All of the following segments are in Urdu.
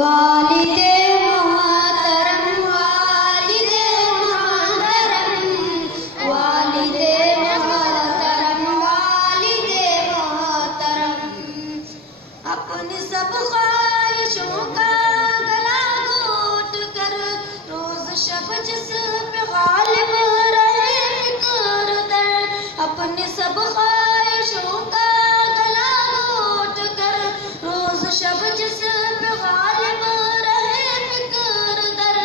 والد محترم والد محترم والد محترم والد محترم اپنی سب خواہشوں کا گلا گھونٹ کر روز شب جس پہ غالب رہے فکر در اپنی سب خواہشوں کا گلا گھونٹ کر روز شب جس پہ غالب رہے فکر در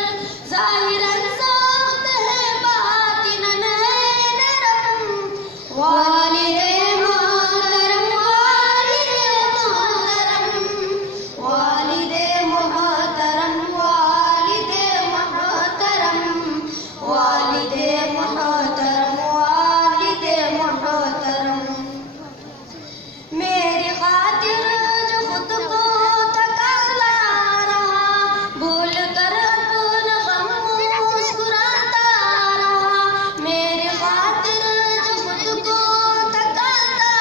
ظاہراً سخت ہے باطناً ہے نرم والد محترم والد محترم والد محترم والد محترم والد محترم والد محترم میری خاطر جو خود کو تھکاتا رہا بھول کر اپنا غم مسکراتا رہا میری خاطر جو خود کو تھکاتا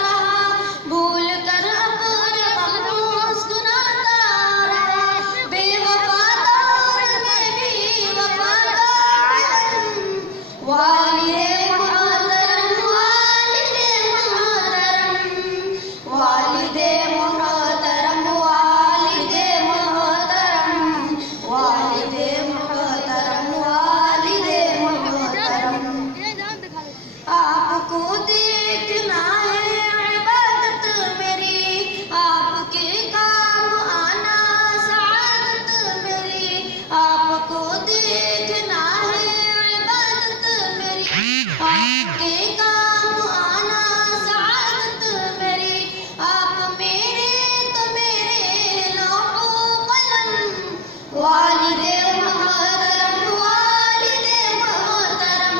رہا بھول کر اپنا غم مسکراتا رہا بے وفا دور میں بھی وفادار والد محترم والد محترم والد محترم والد محترم والد محترم والد محترم آپ کو دیکھنا ہے عبادت میری آپ کے کام آنا سعادت میری آپ کو دیکھنا ہے عبادت میری آپ کے کام آنا سعادت میری آپ میرے تو میرے لوح و قلم والد محترم والد محترم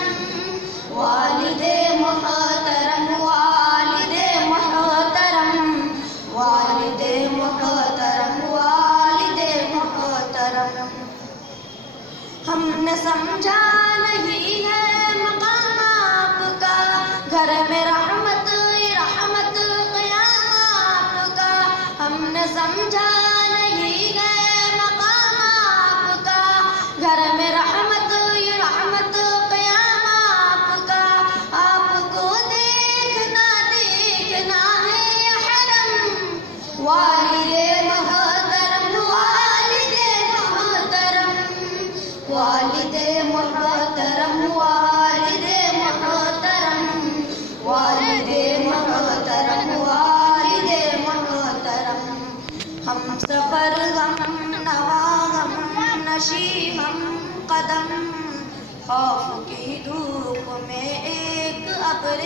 والد محترم والد محترم والد محترم والد محترم ہم نے سمجھا نہیں ہے مقام آپ کا گھر میں رحمت رحمت قیام آپ کا ہم نے سمجھا نہیں ہے مقام آپ کا گھر میں رحمت رحمت قیام آپ کا آپ کو دیکھنا دیکھنا ہے حرم والد محترم والد محترم والد محترم والد محترم والد محترم والد محترم ہم سفر غم نوا غم نشی ہم قدم خوف کی دھوپ میں ایک ابر